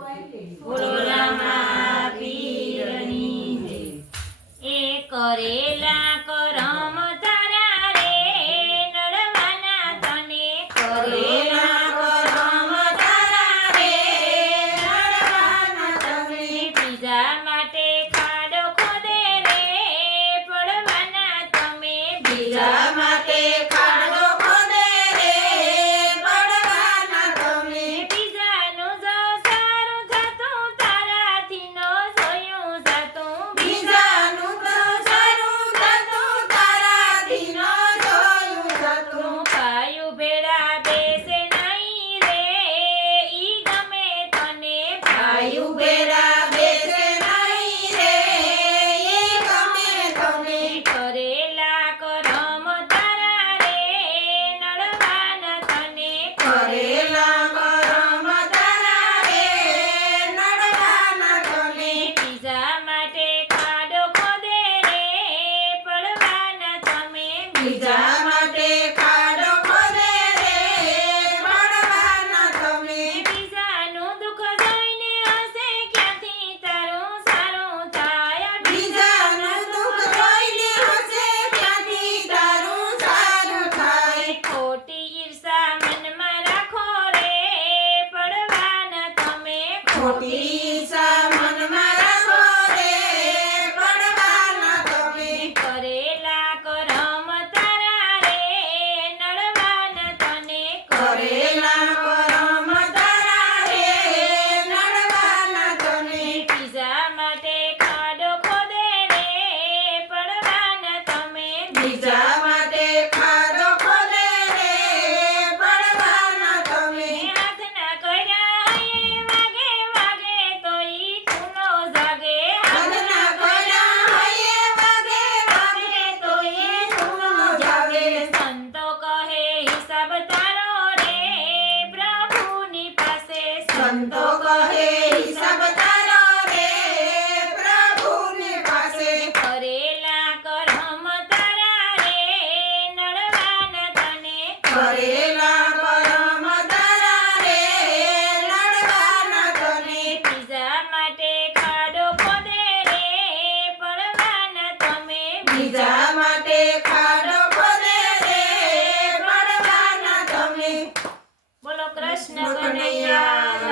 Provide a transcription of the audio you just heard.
બોલો રામા પીરની જય। એ કરેલા કરમ તારા રે નડવાના તને કરેલા કરમ તારા રે નડવાના તને બીજા માટે ખાડો ખોદે રે પડવાના તમે બીજા માટે ખાડો ખોદે રે પડવાના તમે બીજાનું જો સારું થતું તારાથી ન જોયું જાતું બીજાનું તો સારું થતું તારાથી ન જોયું જાતું ભાયું ભેળા બેસે નહીં રે ઈ ગમે તને ભાયું ભેળા બેસે નહીં રે ઈ ગમે તને કરેલા કરમ તારા રે નડવાના તને કરેલા કરમ તારા રે નડવાના તને બીજા માટે ખાડો ખોદે રે પડવાના તમે બીજા માટે ખાડો ખોદે રે પડવાના તમે બીજાનું દુઃખ જોઈને હશે ક્યાંથી તારું સારું થાય બીજાનું દુઃખ જોઈને હશે ક્યાંથી તારું સારું થાય ખોટી ઈર્ષા મનમાં રાખો રે પડવાના તમે ખોટી ઈર્ષા મનમાં રાખો રે પડવાના તમે કરેલા કરમ તારા રે નડવાના તને કરેલા કરમ તારા રે નડવાના તને બીજા માટે ખાડો ખોદે રે પડવાના તમે બીજા માટે ખાડો ખોદે રે પડવાના તમે હાથના કર્યા હૈયે વાગે વાગે તોય તું નો જાગે હાથના કર્યા હૈયે વાગે વાગે તોય તું નો જાગે સંતો કહે હિસાબ તારો રે પ્રભુની પાસે સંતો કહે હિસાબ તારો રે પ્રભુની પાસે કરેલા કરમ તારા રે નડવાના તને કરેલા કરમ તારા રે નડવાના તને બીજા માટે ખાડો ખોદે રે પડવાના તમે બીજા માટે ખાડો ખોદે રે પડવાના તમે બોલો કૃષ્ણ કનૈયા